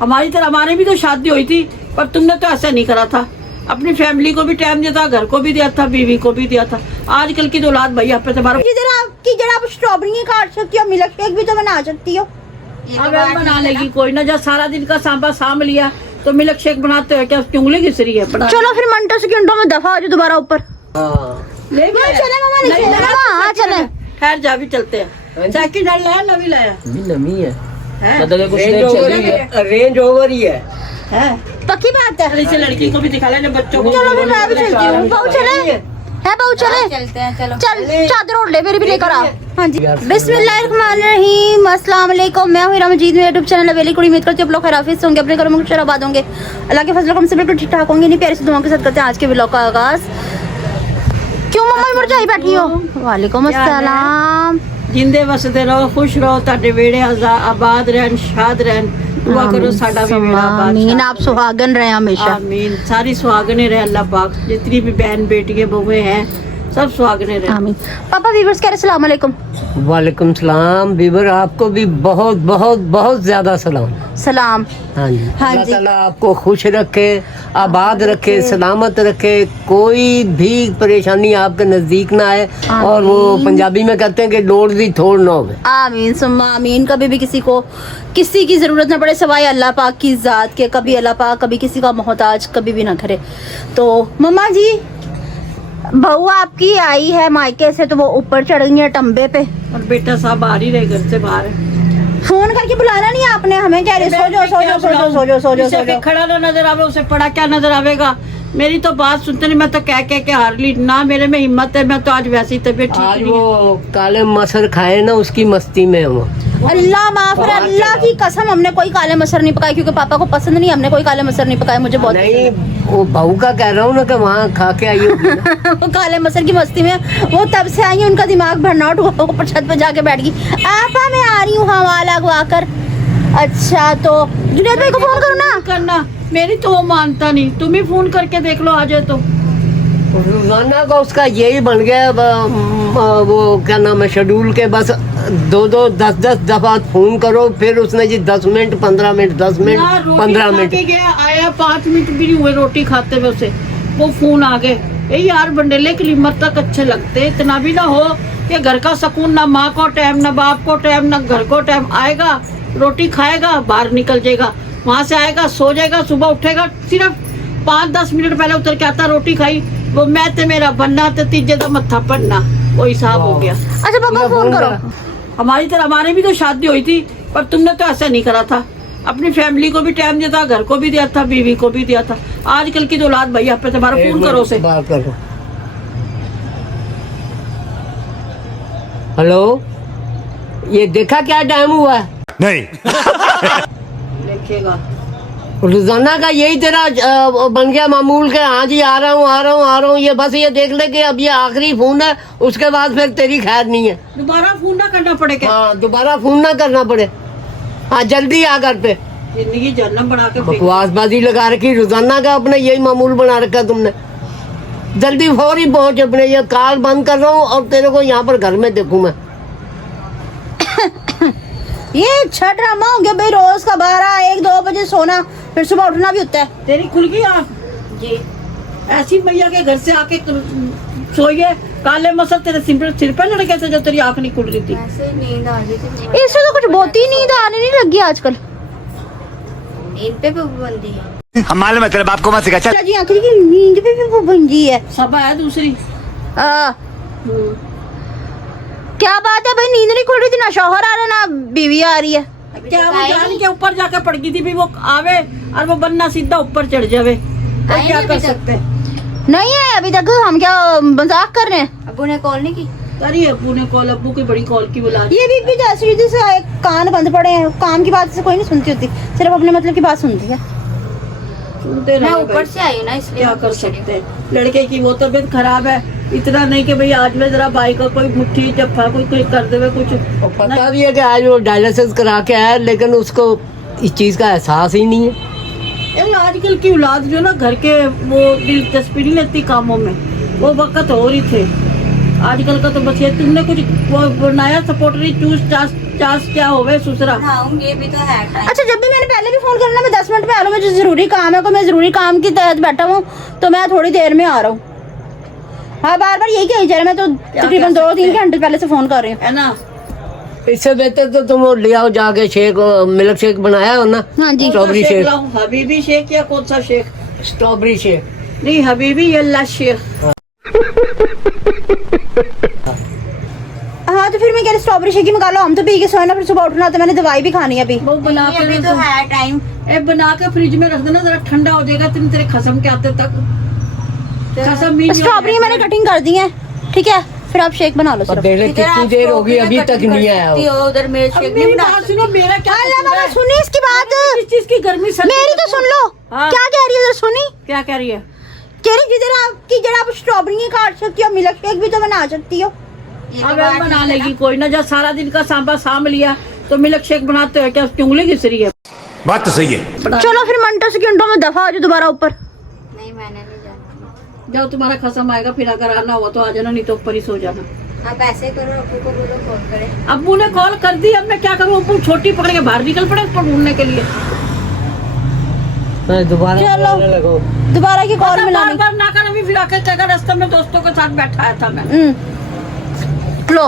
हमारी तरह हमारी भी तो शादी हुई थी, पर तुमने तो ऐसा नहीं करा था। अपनी फैमिली को भी टाइम दिया था, घर को भी दिया था, बीवी को भी दिया था। आजकल की तो औलाद भैया पे तुम्हारा आप स्ट्रॉबेरी काट सकती हो, मिल्क शेक भी तो बना सकती हो। बना लेगी कोई ना, जब सारा दिन का सांबा साम लिया तो मिल्क शेक बनाते हो क्या? उसकी उंगली घिस रही है। चलो फिर मिनटों सेकंडों में दफा हो जाओ दोबारा ऊपर। चले मामा चले। खैर जा भी चलते हैं। सेकंड हैंड लाया नवी लाया? नमी है, मतलब कुछ रेंज ओवर ही है। पक्की बात है। इसे लड़की को भी दिखा लेना, बच्चों को। चलो फिर मैं भी चलती हूँ। बहू चले है, बहू चले चलते हैं। चलो चल चादर ओढ़ ले, मेरी भी लेकर आ। हाँ जी, बिस्मिल्लाहिर्रहमानिर्रहीम, अस्सलाम वालेकुम। मैं हूँ हीरा मजीद, मेरे यूट्यूब चैनल वेली कुड़ी। उम्मीद करती हूँ आप लोग खैरियत होंगे, अपने घरों में खुश आबाद होंगे, अल्लाह के फजल करम से बिल्कुल ठीक ठाक होंगे। नहीं प्यारी सी दुआओं के साथ करते हैं आज के व्लॉग का आगाज। क्यों मम्मा मुरझाई बैठी हो? वालेकुम अस्सलाम। जिंदे वसदे रहो, खुश रहो, ताडे वेड़े आबाद रहन, शाद रहन। दुआ करो साडा भी वेड़ा आबाद। आमीन। आप सुहागन रहे हमेशा। आमीन। सारी सुहागने रहे अल्लाह पाक। जितनी भी बहन बेटियां बहुएं हैं सब सुहागने रहे। आमीन। पापा व्यूअर्स कह रहे अस्सलाम वालेकुम। वालेकुम सलाम। बीबर आपको भी बहुत बहुत बहुत ज्यादा सलाम। सलाम। हाँ जी, हाँ अल्लाह जी। ताला आपको खुश रखे, आबाद रखे, सलामत रखे, कोई भी परेशानी आपके नजदीक ना आए। और वो पंजाबी में कहते हैं कि डोर दी थोड़ ना हो। आमीन सुम्मा आमीन। कभी भी किसी को किसी की जरूरत न पड़े सिवाय अल्लाह पाक की जात के। कभी अल्लाह पाक कभी किसी का मोहताज कभी भी ना करे। तो मम्मा जी, बहू आपकी आई है मायके से, तो वो ऊपर चढ़ गई है टम्बे पे। और बेटा साहब आ ही रहे घर से बाहर। फोन करके बुलाना नहीं आपने हमें? कह रहे सो जाओ सो जाओ सो जाओ सो जाओ सो जाओ सो जाओ। खड़ा ना नजर आवे, उसे पड़ा क्या नजर आवेगा? मेरी तो बात सुनते नहीं, मैं तो कह के हार ली ना। मेरे में हिम्मत है, मैं तो आज वैसी तबीयत ठीक आज नहीं है। वो काले मसर खाए ना, उसकी मस्ती में वो। अल्लाह माफ करे, अल्लाह की कसम हमने कोई काले मसर नहीं पकाए, क्योंकि पापा को पसंद नहीं। हमने कोई काले मसर नहीं पकाए, मुझे बहुत नहीं, वो बहू का कह रहा हूँ ना कि वहाँ खा के आई होगी ना। वो काले मसर की मस्ती में वो तब से आई है, उनका दिमाग भरना उठ हुआ, ऊपर छत पे जाके बैठ गई। आपा मैं आ रही हूँ हवा लगवा कर। अच्छा तो जुनैद भाई को फोन करो ना। करना, मेरी तो वो मानता नहीं। तुम ही फोन करके देख लो, आ जाए तो। रोजाना का उसका यही बन गया वो क्या नाम है, शेड्यूल के बस 2-2 10-10 दफा फोन करो। फिर उसने जी 10 मिनट 15 मिनट 10 मिनट 15 मिनट गया, आया 5 मिनट भी नहीं हुए रोटी खाते हुए उसे वो फोन आ गए। ये यार बंडेले की लिमत तक अच्छे लगते। इतना भी ना हो कि घर का सुकून, ना माँ को टाइम, ना बाप को टाइम, ना घर को टाइम। आएगा रोटी खाएगा, बाहर निकल जाएगा, वहाँ से आएगा सो जाएगा, सुबह उठेगा, सिर्फ 5-10 मिनट पहले उतर के आता, रोटी खाई, वो मैं ते मेरा बनना ते तीजे का मत्था पड़ना, वो हिसाब हो गया। अच्छा पापा फोन करो। हमारी तरह हमारी भी तो शादी हुई थी, पर तुमने तो ऐसा नहीं करा था। अपनी फैमिली को भी टाइम दिया था, घर को भी दिया था, बीवी को भी दिया था। आजकल की तो औलाद भैया पे तुम्हारा फोन करो उसे। बात करो। हेलो, ये देखा क्या टाइम हुआ है? नहीं। देखेगा रोजाना का यही तेरा बन गया मामूल के। हाँ जी आ रहा हूँ आ रहा हूँ आ रहा हूँ। ये बस ये देख ले कि अब ये आखिरी फोन है, उसके बाद फिर तेरी खैर नहीं है। दोबारा फोन ना करना पड़ेगा। हाँ, दोबारा फोन ना करना पड़े। हाँ जल्दी आ घर पे। जिंदगी जन्नत बना के फेंक। बकवासबाजी लगा रखी रोजाना का, अपने यही मामूल बना रखा तुमने। जल्दी फौरी पहुंच अपने। ये कार बंद कर रहा हूँ और तेरे को यहाँ पर घर में देखूं मैं। ये अच्छा ड्रामा हो गया भाई, रोज का 12-1-2 बजे सोना, फिर सुबह उठना भी होता है। तेरी खुल गई आँख जी? ऐसी मैया के घर से आके सोइए, काले मसल तेरे सिर पे लड़ गए थे जो तेरी आँख नहीं खुल रही थी। ऐसे नींद आ रही थी। इससे तो कुछ बहुत ही नींद आने नहीं लगी आजकल। नींद पे पाबंदी है। हम मालूम है तेरे बाप को मत सिखा। चल जी आखिर की नींद पे भी पाबंदी है। सब है दूसरी। क्या बात है भाई, नींद नहीं खुल रही थी, ना शौहर आ रहा ना बीवी आ रही है। क्या वो जान के ऊपर जाके पड़ गई थी भी, वो आवे और वो बन्ना सीधा ऊपर चढ़ जावे, तो क्या कर सकते हैं? नहीं है अभी तक। हम क्या मजाक कर रहे हैं? अबू ने कॉल नहीं की? अरे अबू ने कॉल, अबू की बड़ी कॉल की बुला। ये भी जैसे जैसे कान बंद पड़े हैं, काम की बात से कोई नहीं सुनती होती, सिर्फ अपने मतलब की बात सुनती है। सुनते मैं रहो ऊपर भाई, से आई हूँ ना, इसलिए क्या कर सकते हैं। लड़के की वो तबीयत खराब है, इतना नहीं कि भाई आज में जरा भाई का कोई मुट्ठी जफ्फा कोई कर देवे कुछ। पता भी है कि आज वो डायलिसिस करा के आया, लेकिन उसको इस चीज का एहसास ही नहीं है। आजकल की औलाद जो ना घर के वो दिलचस्पी नहीं लेती कामों में, वो वक्त हो रही थे। आजकल का तो बस ये तुमने कुछ वो बनाया सपोर्टरी चूस चास 50 क्या होवे सुसरा। उठाऊंगी भी तो है टाइम। अच्छा जब भी मैंने पहले भी फोन करना मैं 10 मिनट में आ रहा हूँ, मुझे जरूरी काम है, कोई मैं जरूरी काम के तहत बैठा हूँ तो मैं थोड़ी देर में आ रहा हूँ। हाँ बार बार यही कही जा रहा है, मैं तो तकरीबन 2-3 घंटे पहले से फोन कर रही हूँ। है ना। इससे बेहतर तो तुम वो ले आओ जाके शेक, मिल्क शेक बनाया हो ना। हाँ जी। Strawberry shake shake. लाऊं? हबीबी शेक या कौन सा शेक? Strawberry shake. नहीं हबीबी यल्ला शेक। हाँ तो फिर मैं कह रही स्ट्रॉबेरी शेक ही मंगा लो, हम तो पी के सोए ना, फिर सुबह उठना तो मैंने दवाई भी खानी है अभी। वो बना के अभी रख तो दो। है टाइम। ए बना के फ्रिज में रख देना, जरा ठंडा हो जाएगा तेरे खसम के आते तक। खसम भी नहीं स्ट्रॉबेरी मैंने कटिंग कर दी है, ठीक है, फिर आप शेक बना लो अब सिर्फ। देख ले कितनी देर हो गई अभी तक नहीं आया वो। उधर मेरे अब शेक मेरी नहीं बना बात सुनो, मेरा क्या अल्लाह कसूर बाबा है? सुनी इसकी बात, किस चीज की गर्मी सर्दी मेरी तो सुन लो। हाँ। क्या कह रही है जरा सुनी? क्या कह रही है? कह रही जिधर आप स्ट्रॉबेरी काट सकती हो, मिल्क शेक भी तो बना सकती हो। अब बना लेगी कोई ना, जब सारा दिन का सांबा साम लिया तो मिल्क शेक बनाते हो क्या? उसकी उंगली घिस रही है। बात तो सही है। चलो फिर मिनटों सेकंडों में दफा हो जाओ दोबारा ऊपर। नहीं मैंने नहीं जाना। जब तुम्हारा खसम आएगा फिर अगर आना हुआ तो आ जाना, नहीं तो ऊपर ही सो जाना। आप ऐसे करो, अबू को बोलो फोन करे। अब्बू ने कॉल कर दी, अब मैं क्या करूँ? अब्बू छोटी पकड़ के बाहर निकल पड़े उसको ढूंढने के लिए। मैं दोबारा चलो। बोलने लगो। दोबारा की कॉल बार मिलानी। बार ना कर, अभी फिर आके क्या रास्ते में दोस्तों के साथ बैठा आया था मैं। लो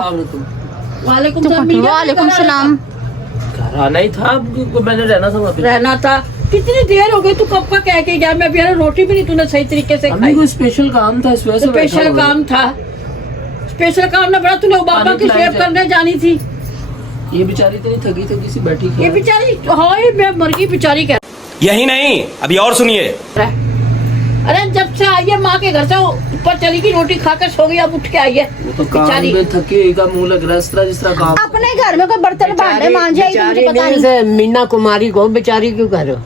वालेकुम सलाम। मिल गया वालेकुम घर आने सलाम। घर आना ही था, अब मैंने रहना था वहाँ का? पे। रहना था। कितनी देर हो गई, तू कब का कह के गया? मैं अभी रोटी भी नहीं तूने सही तरीके से अभी खाई। कोई स्पेशल काम था इस वजह से बैठा स्पेशल हुआ काम था। स्पेशल काम ना बड़ा, तूने बाबा पानी की पिलाने शेव जा- करने जानी थी। ये बेचारी इतनी थकी थकी सी बैठी ये थी। बेचारी हाय मैं मर गई बेचारी कह यही नहीं, अभी और सुनिए। रहा है। अरे जब से आई है माँ के घर से ऊपर चली गई, रोटी खाकर सो गई, अब उठ के आई है वो तो काम बेचारी। में थकी हुई का मुंह लग रहा है, इस तरह जिस तरह काम। अपने घर में कोई बर्तन भांडे मांझे आई तो मुझे बेचारी पता नहीं नहीं। से मीना कुमारी को बेचारी क्यों कह रहे हो?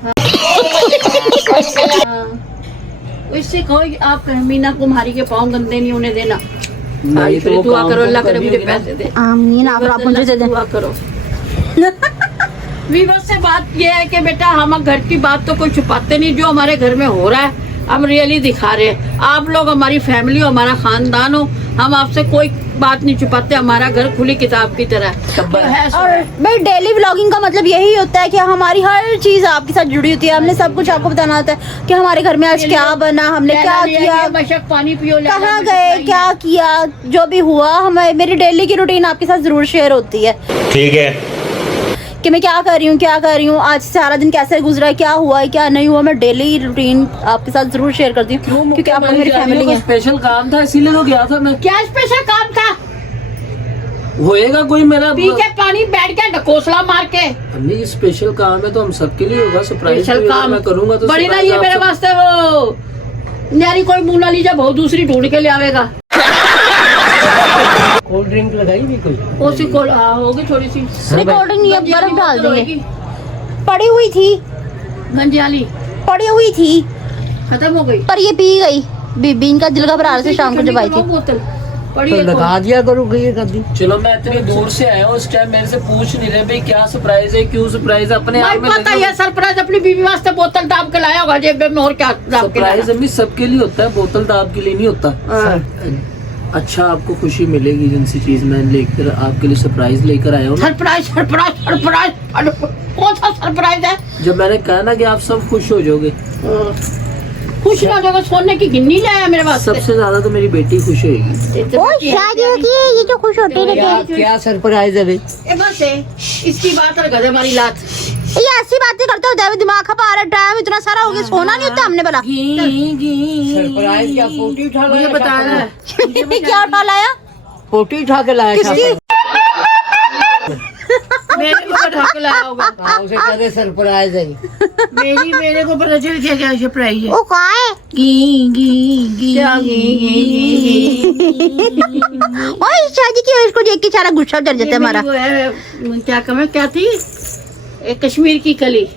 इससे कहो कि आप मीना कुमारी के पाँव गंदे नहीं होने देना। नहीं फिर तो दुआ काम करो, तो अल्लाह करे करनी मुझे होगी ना। पैसे दे। आमीन। आप मुझे दे दें। दुआ करो। वीवर्स से बात ये है कि बेटा हम घर की बात तो कोई छुपाते नहीं, जो हमारे घर में हो रहा है हम रियली दिखा रहे हैं। आप लोग हमारी फैमिली हो, हमारा खानदान हो, हम आपसे कोई बात नहीं छुपाते। हमारा घर खुली किताब की तरह है। और भाई डेली व्लॉगिंग का मतलब यही होता है कि हमारी हर चीज आपके साथ जुड़ी होती है। हमने सब कुछ आपको बताना होता है कि हमारे घर में आज क्या बना, हमने क्या किया, बेशक पानी पियो, कहाँ गए, क्या किया, जो भी हुआ हमें मेरी डेली की रूटीन आपके साथ जरूर शेयर होती है ठीक है। कि मैं क्या कर रही हूँ, आज सारा दिन कैसे गुजरा, क्या हुआ है क्या नहीं हुआ। मैं डेली रूटीन आपके साथ जरूर शेयर करती हूँ क्योंकि आप लोग मेरी फैमिली है। स्पेशल काम था इसीलिए तो गया था मैं। क्या स्पेशल काम था? होएगा कोई मेरा पी के पानी बैठ के ढकोसला मार के। अम्मी ये स्पेशल काम है तो हम सबके लिए होगा। सरप्राइज स्पेशल काम मैं करूंगा तो बड़ी ना, surprise ये आप मेरे सब- वास्ते वो यानी कोई मोनालिसा बहुत दूसरी ढूंढ के ले आवेगा। कोल्ड ड्रिंक लगाई भी कोई? उसी को होगी थोड़ी सी रिकॉर्डिंग ये बर्फ डाल देंगे। होगी। पड़ी हुई थी, गंजाली पड़ी हुई थी खत्म हो गई। पर ये पी गई। बीबी इनका दिल घबरा रहा था शाम को जब आई थी। बोतल पड़ी तो है लगा दिया करो ये कभी। चलो मैं इतनी दूर से आया हूँ, उस टाइम मेरे से पूछ नहीं रहे भाई क्या सरप्राइज है, क्यों सरप्राइज है। अपने भाई आप में पता है सरप्राइज अपनी बीवी वास्ते बोतल दाब के लाया होगा जेब में, और क्या दाब के लाया? सरप्राइज अम्मी सबके लिए होता है, बोतल तो आपके लिए नहीं होता। हाँ। अच्छा आपको खुशी मिलेगी जिनसी चीज मैं लेकर आपके लिए सरप्राइज लेकर आया हूँ ना। सरप्राइज सरप्राइज सरप्राइज कौन सा सरप्राइज है? जब मैंने कहा ना कि आप सब खुश हो जाओगे, खुश ना होगा, सोने की गिन्नी लाया मेरे पास। सबसे ज्यादा तो मेरी बेटी खुश होगी। शादी होती है ये तो खुश होते रहते हैं। क्या सरप्राइज है भाई? बस है इसकी बात और गधे मारी लात। ये ऐसी बातें करते होते हैं, दिमाग खपा रहा है, टाइम इतना सारा हो गया, सोना नहीं होता हमने भला। सरप्राइज क्या? पोटी उठा मुझे लाया? बताया है क्या उठा लाया? पोटी उठा के लाया? किसकी? मेरे को बैठा के लाया होगा। हाँ, उसे कहते सरप्राइज है। मेरे को पता चल गया क्या सरप्राइज है। वो कहाँ है? क्या ओए शादी की इसको देख के सारा गुस्सा चढ़ जाता है हमारा। वो है क्या कम क्या थी? एक कश्मीर की कली,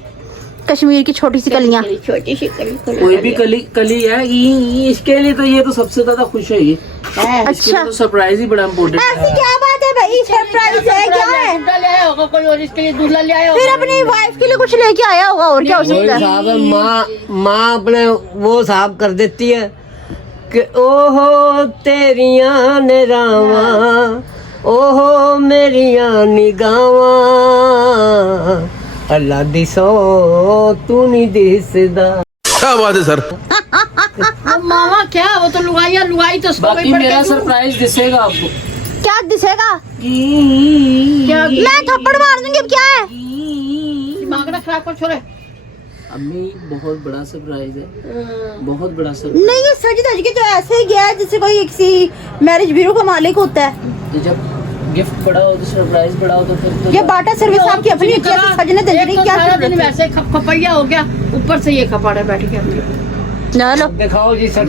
कश्मीर की छोटी सी कलियां। छोटी सी कली कोई भी कली कली है इसके लिए तो ये तो सबसे ज्यादा खुश है ये। इसके अच्छा लिए तो सरप्राइज ही बड़ा इम्पोर्टेंट ऐसी है। क्या बात है भाई? सरप्राइज है क्या है? दूल्हा ले आया होगा कोई और, इसके लिए दूल्हा ले आया फिर होगा। अपनी वाइफ के लिए कुछ लेके आया होगा, और क्या हो वही सकता है? साहब है, माँ अपने वो साहब कर देती है कि ओहो तेरिया ने रावा ओहो मेरिया निगावां अल्लाह दी सौ तू नहीं दिसदा। क्या बात है सर। वो मामा क्या, वो तो लुगाई तो सो बाकी गई पड़ मेरा के। सरप्राइज दिसेगा आपको। क्या दिसेगा? क्या मैं थप्पड़ मार दूंगी। अब क्या है? दिमाग ना खराब कर छोड़े। अम्मी बहुत बड़ा सरप्राइज है, बहुत बड़ा सरप्राइज। नहीं, ये सज धज के तो ऐसे ही गया है जैसे कोई किसी मैरिज ब्यूरो का मालिक होता है। तो जब गिफ्ट बड़ा हो तो सरप्राइज बड़ा हो तो फिर तो ये बाटा सर्विस आपकी अपनी अच्छी है, सजने धजने की क्या सारा दिन जरूरत है? वैसे खपैया हो गया, ऊपर से ये खपाड़े बैठ के हमने। चलो दिखाओ जी सर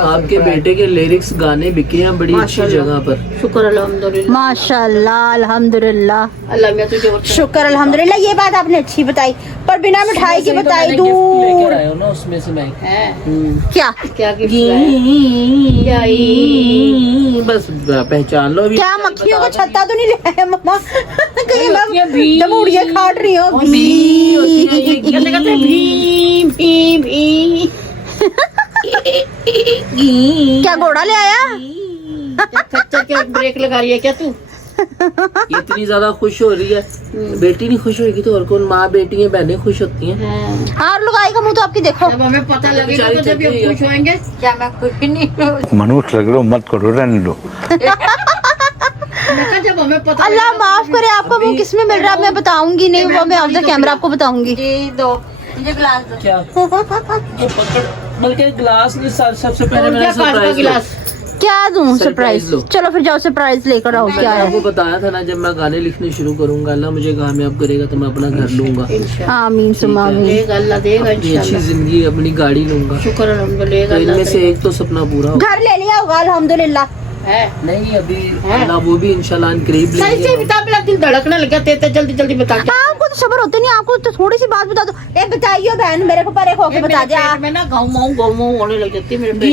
आपके बेटे के लिरिक्स गाने बिके हैं बड़ी अच्छी माशाल्लाह। जगह पर। शुक्र अल्हम्दुलिल्लाह। माशाल्लाह अल्हम्दुलिल्लाह, अल्लाह मैं तुझे और शुक्र अल्हम्दुलिल्लाह। ये बात आपने अच्छी बताई, पर बिना मिठाई के बताई गिफ्ट लेकर दूर। आए हो ना, उसमें से मैं है क्या क्या गिफ्ट लाया? क्या ये? बस पहचान लो अभी। क्या मक्खियों को छत्ता तो नहीं ले आया मम्मा? कहीं मक्खियाँ भी। मैं दमूड़ियाँ खाट रही हूँ। कहते कहते भी भी भी। क्या घोड़ा ले आया? खच्चर के ब्रेक लगा रही है क्या तू? इतनी ज्यादा खुश हो रही है, बेटी नहीं खुश होगी तो और कौन। माँ बेटी है, बहनें खुश होती हैं। हाँ, लुगाई का मुंह तो आपकी देखो। जब हमें पता लगेगा तो जब ये खुश होंगे। क्या मैं कुछ नहीं हूँ। मनुष्य लग लो मत करो रहने दो। मैं कहा जब हमें पता अल्लाह लगेगा माफ करे, आपका मुंह किस में मिल रहा है मैं बताऊंगी नहीं, वो मैं ऑफ द कैमरा आपको बताऊंगी। जी दो, मुझे गिलास दो। क्या ये पकड़, बल्कि गिलास नहीं, सबसे पहले और मेरा क्या कांच का सरप्राइज गिलास? क्या दूं सरप्राइज सरप्राइज? लो। चलो फिर जाओ सरप्राइज लेकर आओ। क्या है? आपको बताया था ना, जब मैं गाने लिखने शुरू करूंगा, अल्लाह मुझे कामयाब करेगा तो मैं अपना घर लूंगा, इंशाल्लाह आमीन सुम्मा आमीन। देगा अल्लाह देगा अपनी अच्छी इंशाल्लाह। जिंदगी, अपनी गाड़ी लूंगा। शुक्र अल्हम्दुलिल्लाह तो अल्लाह इनमें से एक तो सपना पूरा होगा। घर ले लिया होगा अल्हम्दुलिल्लाह। है। नहीं अभी अल्लाह वो भी इंशाल्लाह करीब सही से लेंगे। बता, मेरा दिल धड़कने लगा तेरे जल्दी जल्दी बता क्या? आपको तो सब्र होते नहीं, आपको तो थोड़ी सी बात बता दो। ए बताइयो बहन, मेरे को परे होके बता दे आप। मैं ना गाँव होने लग जाती है मेरे पेट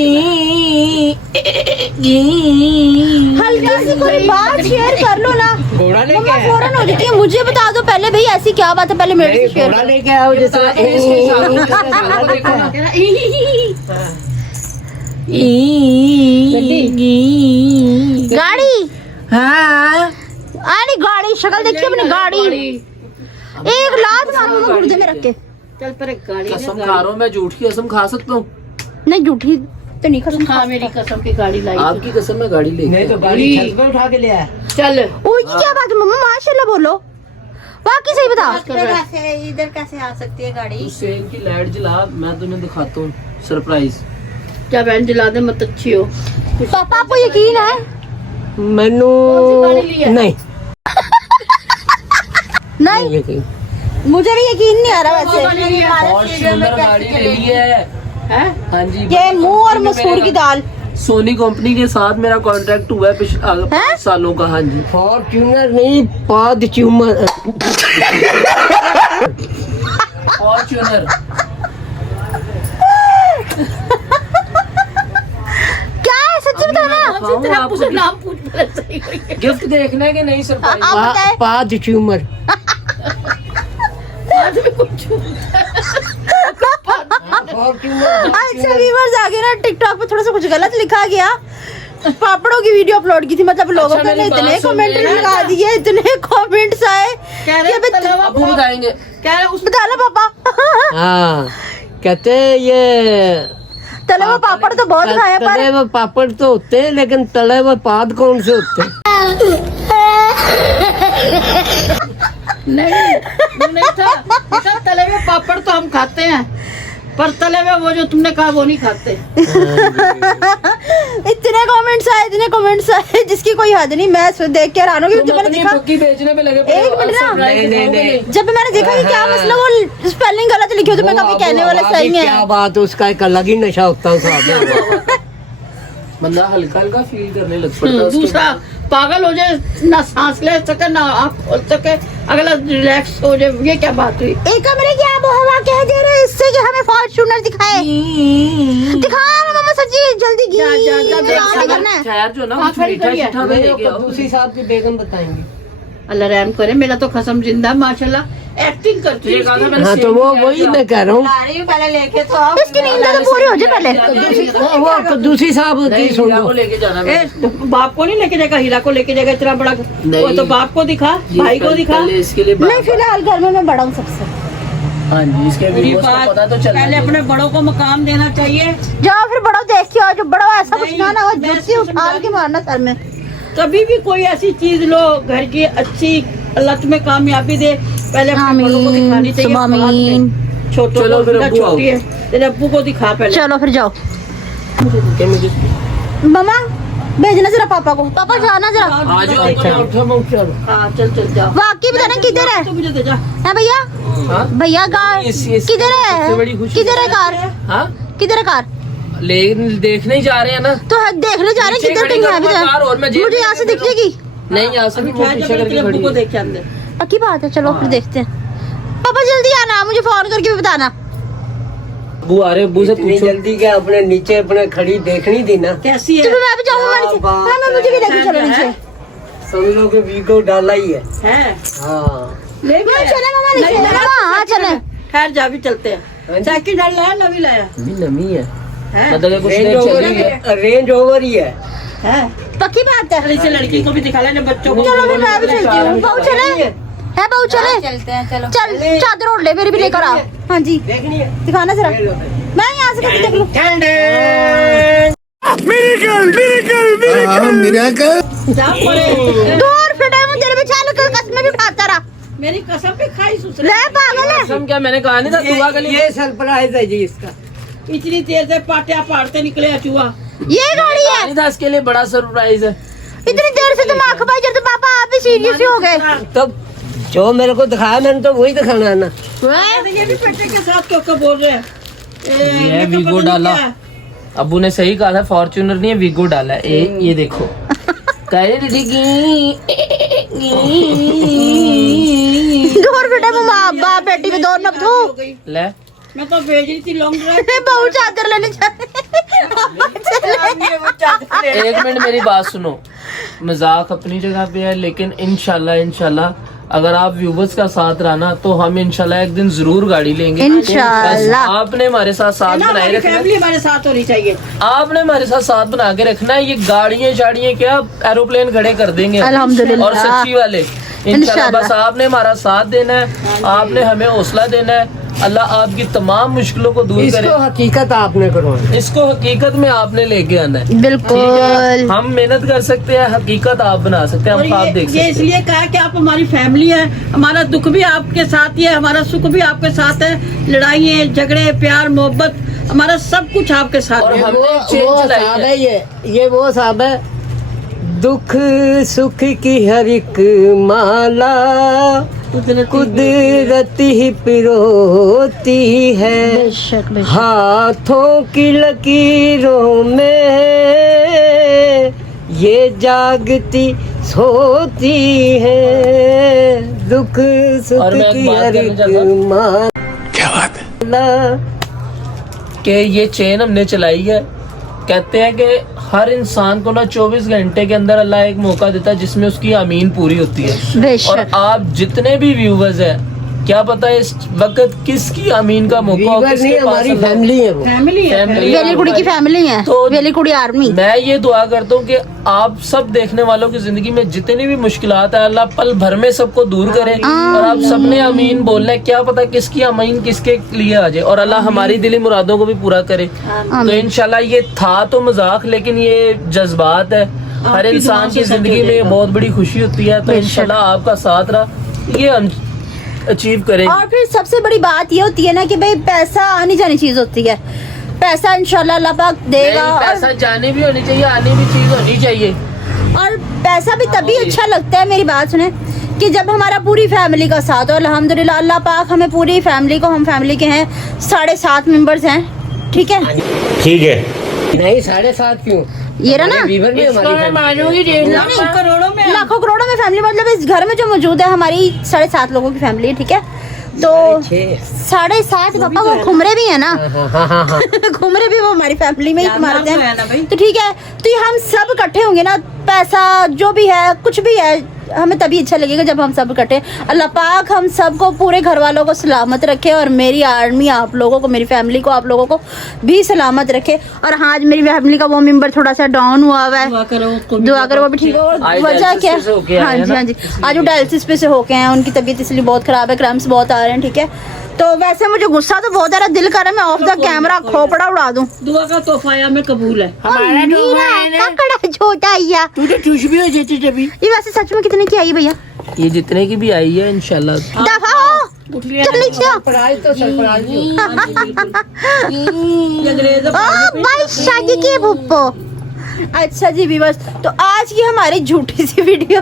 हल्की सी कोई बात शेयर कर लो ना, घोड़ा लेके मम्मा आया। फौरन हो जाती है। मुझे बता दो पहले भाई, ऐसी क्या बात है, पहले मेरे से शेयर घोड़ा करो। लेके आओ जैसे गाड़ी हाँ अरे गाड़ी, शक्ल देखिए अपनी गाड़ी। एक लात मारूंगा गुर्दे में रख के। चल पर एक गाड़ी कसम खा रहा हूँ मैं, झूठ की कसम खा सकता हूँ। नहीं झूठी तो नहीं खा सकती। हाँ मेरी कसम की गाड़ी लाई आपकी कसम में गाड़ी लेके नहीं तो आया। गाड़ी छत पे उठा के ले आया। चल ओए की क्या बात है मम्मा, माशाल्लाह बोलो, वाकई सही बता। इधर कैसे आ सकती है गाड़ी? तू सेल की लाइट जला, मैं तुम्हें दिखाता हूँ सरप्राइज। क्या बहन जला दे मत अच्छी हो। पापा आपको यकीन है? मैनू गाड़ी ली है? नहीं नहीं, मुझे भी यकीन नहीं आ रहा वैसे। फॉर्च्यूनर गाड़ी ले ली है। हैं? हाँ जी, ये मुंह और मसूर की दाल। सोनी कंपनी के साथ मेरा कॉन्ट्रैक्ट हुआ है पिछले हैं? 5 सालों का। हाँ जी, फॉर्च्यूनर नहीं पाद च्यूमर। फॉर्च्यूनर। क्या है सच्ची बताना? तेरा पूछ नाम पूछ पहले सही करके। गिफ्ट देखना है कि नहीं सरप्राइज? आप बताएं। पाद च्यूमर। आज भी कुछ अच्छा व्यूअर्स, आगे ना टिकटॉक पे थोड़ा सा कुछ गलत लिखा गया। पापड़ों की वीडियो अपलोड की थी, मतलब लोगों अच्छा, ने मेरी इतने बात सुन कमेंट मेरी। लगा दिए, इतने कमेंट्स आए। कह रहे कि अबे तलवा अब वो बताएंगे। कह रहे उस बता लो पापा। हाँ कहते ये तले हुए पापड़ तो बहुत खाए तले पर हुए पापड़ तो होते हैं, लेकिन तले हुए पाद कौन से होते हैं? नहीं था बेटा, तले हुए पापड़ तो हम खाते हैं, पर तले हुए वो जो तुमने कहा वो नहीं खाते। इतने कमेंट्स आए जिसकी कोई हद नहीं। मैं देख के हैरान हो गई जब मैंने अपनी देखा। बुक्की बेचने पे लगे एक मिनट ना। नहीं। जब मैंने देखा कि क्या मसला, वो स्पेलिंग गलत लिखी हो तो मैं कभी कहने वाला सही क्या है। बात, उसका एक अलग ही नशा होता है साहब। बंदा हल्का हल्का फील करने लग पड़ता है उसके दूसरा पागल हो जाए, ना सांस ले सके ना आँख खोल सके, अगला रिलैक्स हो जाए, ये क्या बात हुई? एक कमरे की आबो हवा कह दे रहे इससे कि हमें फॉर्च्यूनर दिखाए। दिखा ना मम्मा सच्ची, जल्दी जा, जा, देख काम सकते करना है। खैर जो ना हाँ, कुछ खड़ी मीठा खड़ी है। शीठा में लेके आओ। दूसरी साहब की बेगम बताएंगी। अल्लाह रहम करे, मेरा तो खसम जिंदा माशाल्लाह। एक्टिंग करती तुझे है कहा था इसकी। मैंने हाँ तो same वो किया वही था। मैं कह रहा हूँ। ला रही हूँ पहले लेके तो आओ। इसकी नींद तो पूरी हो जाए पहले वो दूसरी साहब नहीं, की सुन हीरा लो। को लेके जाना ए, मैंने। बाप को नहीं लेके जाएगा, हीरा को लेके जाएगा इतना बड़ा। नहीं। वो तो बाप को दिखा, ये भाई को पहले- दिखा। पहले इसके लिए नहीं फिलहाल घर में मैं बड़ा हूँ सबसे। हाँ जी, इसके पूरी व्यूअर्स को बात पता तो चलना पहले चाहिए। अपने बड़ों को मकाम देना चाहिए। जाओ फिर बड़ा देख के आओ, जो बड़ा हो ऐसा कुछ नहीं, ना हो मैं जुत्ती इसको उठा के मारना सर में। कभी भी कोई ऐसी चीज लो घर की अच्छी, अल्लाह तुम्हें कामयाबी दे, पहले अपने बड़ों को दिखानी आमीन, चाहिए। सुबह आमीन। छोटों चलो को, फिर बेटा अब्बू आओ। छोटी है, तेरे अब्बू को दिखा पहले। चलो फिर जाओ। क्या मुझे मम्मा भेजना जरा पापा को, पापा जाना जरा। आ जाओ। हाँ चल चल जाओ। वाकई बताना किधर है? तो मुझे दे जा। है भैया? हाँ? भैया कार इस- किधर सबसे बड़ी है? खुशी किधर है कार? हाँ? किधर है कार? देखने ही जा रहे हैं ना। तो देखने जा रहे हैं नीचे किधर खड़ी कहीं है अभी करूंगा कार और मैं तक? जेब मुझे में यहाँ से दिख रखूंगा। जाएगी। नहीं यहाँ से नहीं, वो ठहर जा, पीछे पहले करके तेरे खड़ी अब्बू को है। देख के अंदर। पक्की बात है, चलो फिर देखते हैं। पापा जल्दी आना, मुझे फोन करके भी बताना। अब्बू आ रहे, अब्बू से इतनी पूछो। जल्दी क्या अपने नीचे अपने खड़ी देखनी थी ना। कैसी तो है? फिर मैं भी जाऊंगा नीचे। बात हाँ मैं मुझे भी लेके चलो नीचे। समझ लो कि वीगो डाला ही है। है? हाँ ले भी हाँ, आया। चले मामा नीचे, नहीं, मामा, हाँ, चले। ठहर जा, भी चलते हैं। साइकिल डाल लाया, नवी लाया अभी नमी है, है? मतलब कुछ रेंज नहीं ओवर चली ही है। है, रेंज ओवर ही है। है? पक्की बात है। इसे लड़की को भी दिखा लेना, बच्चों को। चलो फिर मैं भी चलती हूँ। बहू चले है, बहू चले। चलते हैं चलो। चल चादर ओढ़ ले, मेरी भी लेकर आ। हाँ जी देखनी है। दिखाना जरा, मैं यहाँ से कैसे देख लूँ? जा पड़े। दूर फिटे हूँ तेरे पे, चालू कर कसमें भी खाता रहा। मेरी कसम भी खाई सुसरे। ले पागल है। कसम क्या, मैंने कहा नहीं था दुआ के लिए। ये सरप्राइज है जी इसका। इतनी देर से पाटिया पाड़ते निकले अचुआ। ये गाड़ी है। नहीं था, इसके लिए बड़ा सरप्राइज है। इतनी देर से तुम आंख भाई जब पापा आप भी सीरियस ही हो गए। तब जो मेरे को दिखाया मैंने तो वही दिखाना है ना। ये भी पेटे के साथ क्यों बोल रहे हैं? ये तो वीगो पता नहीं डाला। क्या है। अब्बू ने सही कहा था, फॉर्च्यूनर नहीं है, वीगो डाला है। ये देखो कह रही थी दूर फिटे माँ बाप बेटी में दोनों तू। हो गई। ले मैं तो भेज रही थी लॉन्ग ड्राइव। बहू चादर लेने एक मिनट मेरी बात सुनो, मजाक अपनी जगह पे है, लेकिन इंशाल्लाह अगर आप व्यूवर्स का साथ रहा ना तो हम इंशाल्लाह एक दिन जरूर गाड़ी लेंगे। इंशाल्लाह। बस आपने हमारे साथ साथ बनाए हमारी रखना है। फैमिली हमारे साथ होनी चाहिए। आपने हमारे साथ साथ बना के रखना है। ये गाड़ियाँ शाड़ियाँ क्या एरोप्लेन खड़े कर देंगे हम। अल्हम्दुलिल्लाह। और सच्ची वाले इंशाल्लाह। इंशाल्लाह। बस आपने हमारा साथ देना है, आपने हमें हौसला देना है। अल्लाह आपकी तमाम मुश्किलों को दूर करे। इसको हकीकत आपने करवाना। इसको हकीकत में आपने लेके आना है। बिल्कुल। हम मेहनत कर सकते हैं, हकीकत आप बना सकते हैं, और हम आप देख ये सकते हैं। इसलिए कहा कि आप हमारी फैमिली है, हमारा दुख भी आपके साथ ही है, हमारा सुख भी आपके साथ है। लड़ाइयाँ झगड़े प्यार मोहब्बत हमारा सब कुछ आपके साथ और है। हमने वो चेंज लाई साहब है। है, ये वो साहब है। दुख सुख की हर एक माला कुदरत ही पिरोती है, बेशक बेशक। हाथों की लकीरों में ये जागती सोती है। दुख सुख और मैं एक की बात हर कहना एक चाहता हूं। माला क्या बात है? कि ये चेन हमने चलाई है। कहते हैं कि हर इंसान को ना 24 घंटे के अंदर अल्लाह एक मौका देता है जिसमें उसकी अमीन पूरी होती है। और बेशक। आप जितने भी व्यूवर्स हैं, क्या पता है इस वक्त किसकी अमीन का मौका हो, वीवर किसके नहीं, पास हमारी अल्लाह- फैमिली है वो। फैमिली है फैमिली वेली कुड़ी की फैमिली है, तो- वेली कुड़ी आर्मी। मैं ये दुआ करता हूँ कि आप सब देखने वालों की जिंदगी में जितनी भी मुश्किलात है अल्लाह पल भर में सबको दूर करे। और आप सबने अमीन बोलना है, क्या पता किसकी अमीन किसके लिए आ जाए और अल्लाह हमारी दिली मुरादों को भी पूरा करे। तो इंशाल्लाह ये था तो मजाक, लेकिन ये जज्बात है। हर आपकी इंसान दुआ की से सब जिंदगी में चलेगा। बहुत बड़ी खुशी होती है। तो इंशाल्लाह आपका साथ रहा ये हम अचीव करेंगे। और फिर सबसे बड़ी बात ये होती है ना कि भाई पैसा आनी जानी चीज होती है। पैसा इंशाल्लाह अल्लाह पाक देगा। नहीं, और पैसा जाने भी होनी चाहिए, आने भी चीज होनी चाहिए। और पैसा भी तभी अच्छा लगता है, मेरी बात सुने, कि जब हमारा पूरी फैमिली का साथ हो। अल्हम्दुलिल्लाह अल्लाह पाक हमें पूरी फैमिली को, हम फैमिली के हैं 7.5 मेंबर्स हैं, ठीक है। ठीक है। नहीं 7.5 क्यों? ये रहा ना, वीवर में हमारी family। मानूंगी लाखों करोड़ों में लाखों करोड़ों में फैमिली, मतलब इस घर में जो मौजूद है हमारी 7.5 लोगों की फैमिली है, ठीक है। तो 7.5 पापा वो घुमरे भी है ना, घुमरे भी वो हमारी फैमिली में ही जानना तुम्हारे तो है ना भाई। तो ठीक है। तो ये हम सब इकट्ठे होंगे ना, पैसा जो भी है कुछ भी है हमें तभी अच्छा लगेगा जब हम सब इकट्ठे। अल्लाह पाक हम सबको, पूरे घर वालों को सलामत रखे और मेरी आर्मी आप लोगों को, मेरी फैमिली को, आप लोगों को भी सलामत रखे। और हाँ, आज मेरी फैमिली का वो मेंबर थोड़ा सा डाउन हुआ है, दुआ करो उसको भी, दुआ करो वो भी ठीक है। और आज वजह क्या dialysis से होके आए हाँ हैं जी, ना? हाँ जी, आज वो डायलिसिस पे से होके हैं, उनकी तबीयत इसलिए बहुत खराब है, क्रैम्प्स बहुत आ रहे हैं, ठीक है। तो वैसे मुझे गुस्सा तो बहुत आ रहा, दिल कर रहा है मैं ऑफ द कैमरा खोपड़ा उड़ा दूं। दुआ का तोहफा में कबूल है। छोटा या तू तो चूस भी हो जाती जभी। ये वैसे सच में कितने की आई भैया? ये जितने की भी आई है इंशाल्लाह। दफा हो चल नीचे आओ। भाई शादी की भुप्पो। अच्छा जी व्यूअर्स, तो आज की हमारी झूठी सी वीडियो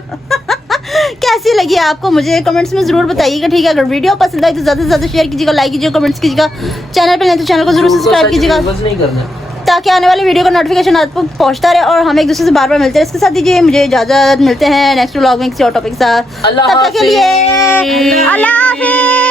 कैसी लगी आपको मुझे कमेंट्स में जरूर बताइएगा, ठीक है। अगर वीडियो पसंद आई तो ज्यादा से ज्यादा शेयर कीजिएगा, लाइक कीजिएगा, कमेंट्स कीजिएगा। चैनल पे नहीं तो चैनल को जरूर सब्सक्राइब कीजिएगा नहीं करना, ताकि आने वाली वीडियो का नोटिफिकेशन आप तक पहुंचता रहे और हम एक दूसरे से बार बार मिलते हैं। इसके साथ दीजिए मुझे इजाजत, मिलते हैं नेक्स्ट व्लॉग में किसी और टॉपिक के साथ। अल्लाह तब तक के लिए अल्लाह हाफिज़।